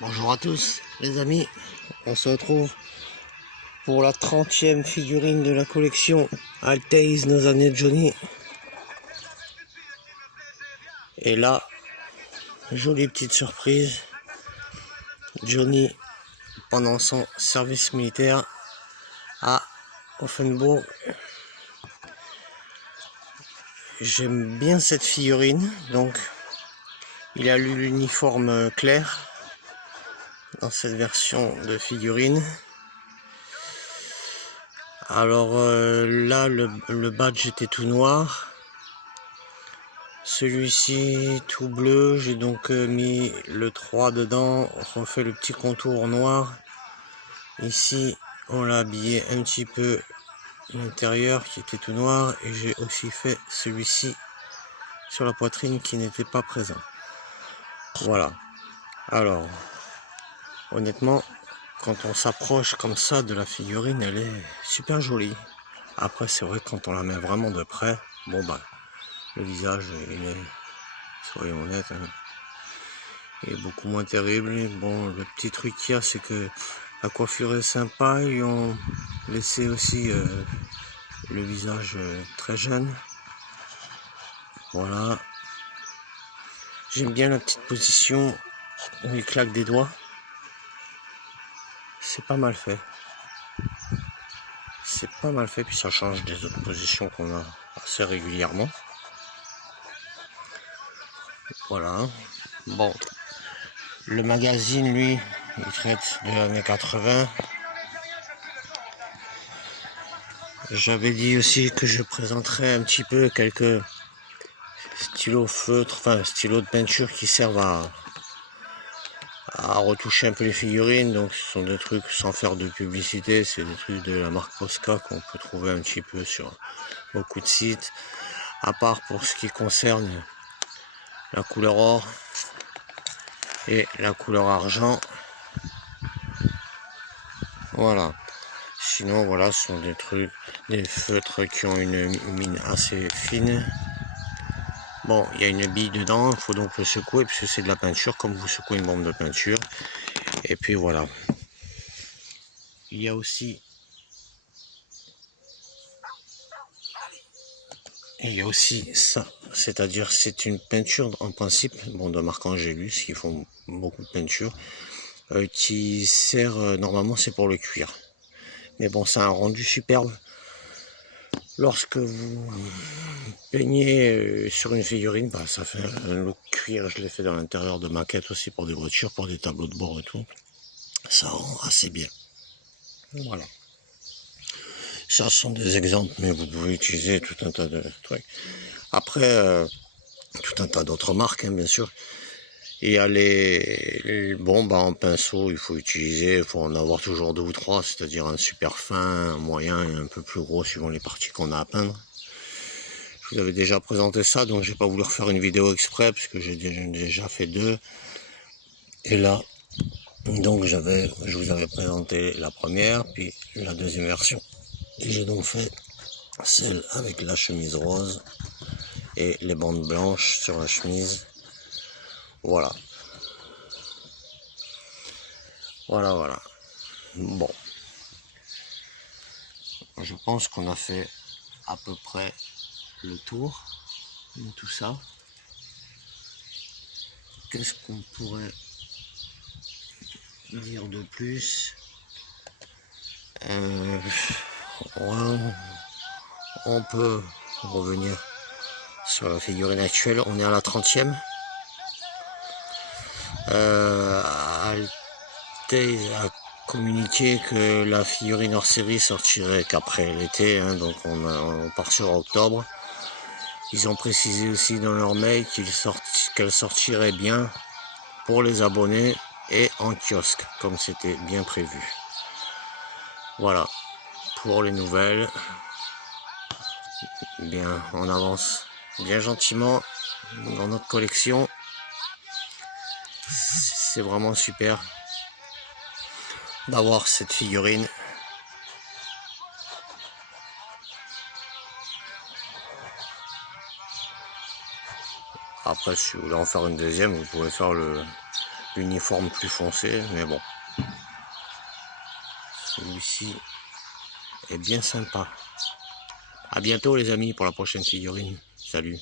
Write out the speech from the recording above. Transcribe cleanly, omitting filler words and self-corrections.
Bonjour à tous les amis, on se retrouve pour la 30e figurine de la collection Altaïs nos années Johnny. Et là, jolie petite surprise, Johnny pendant son service militaire à Offenbourg. J'aime bien cette figurine, donc il a eu l'uniforme clair dans cette version de figurine. Alors là le badge était tout noir, celui-ci tout bleu. J'ai donc mis le 3 dedans, on fait le petit contour noir. Ici on l'a habillé un petit peu l'intérieur qui était tout noir, et j'ai aussi fait celui-ci sur la poitrine qui n'était pas présent. Voilà, alors honnêtement quand on s'approche comme ça de la figurine, elle est super jolie. Après c'est vrai que quand on la met vraiment de près, bon bah le visage il est, soyons honnêtes, hein, il est beaucoup moins terrible. Et bon, le petit truc qu'il y a, c'est que la coiffure est sympa, ils ont laissé aussi le visage très jeune. Voilà, j'aime bien la petite position où il claque des doigts, c'est pas mal fait. C'est pas mal fait, puis ça change des autres positions qu'on a assez régulièrement. Voilà, bon, le magazine lui, il traite de l'année 80. J'avais dit aussi que je présenterais un petit peu quelques stylos feutres, enfin stylos de peinture qui servent à retoucher un peu les figurines. Donc ce sont des trucs sans faire de publicité, c'est des trucs de la marque Posca qu'on peut trouver un petit peu sur beaucoup de sites, à part pour ce qui concerne la couleur or et la couleur argent. Voilà, sinon voilà, ce sont des trucs, des feutres qui ont une mine assez fine. Bon, il y a une bille dedans, il faut donc le secouer puisque c'est de la peinture, comme vous secouez une bombe de peinture. Et puis voilà. Il y a aussi ça, c'est-à-dire c'est une peinture en principe, bon, de marque Angélus, qui font beaucoup de peinture, qui sert, normalement c'est pour le cuir. Mais bon, ça a un rendu superbe. Lorsque vous peignez sur une figurine, bah, ça fait un look cuir. Je l'ai fait dans l'intérieur de maquettes aussi pour des voitures, pour des tableaux de bord et tout. Ça rend assez bien. Voilà. Ça sont des exemples, mais vous pouvez utiliser tout un tas de trucs. Après, tout un tas d'autres marques, hein, bien sûr. Il y a les bombes en pinceau, il faut en avoir toujours 2 ou 3, c'est-à-dire un super fin, un moyen et un peu plus gros suivant les parties qu'on a à peindre. Je vous avais déjà présenté ça, donc j'ai pas voulu refaire une vidéo exprès parce que j'ai déjà fait 2. Et là, donc je vous avais présenté la première, puis la deuxième version. Et j'ai donc fait celle avec la chemise rose et les bandes blanches sur la chemise. Voilà. Voilà. Bon. Je pense qu'on a fait à peu près le tour de tout ça. Qu'est-ce qu'on pourrait dire de plus? On peut revenir sur la figurine actuelle. On est à la 30e. Altaïs a communiqué que la figurine hors série sortirait qu'après l'été, hein, donc on part sur octobre. Ils ont précisé aussi dans leur mail qu'elle sortirait bien pour les abonnés et en kiosque, comme c'était bien prévu. Voilà, pour les nouvelles. Bien, on avance bien gentiment dans notre collection. C'est vraiment super d'avoir cette figurine. Après, si vous voulez en faire une deuxième, vous pouvez faire l'uniforme plus foncé, mais bon. Celui-ci est bien sympa. A bientôt les amis pour la prochaine figurine. Salut.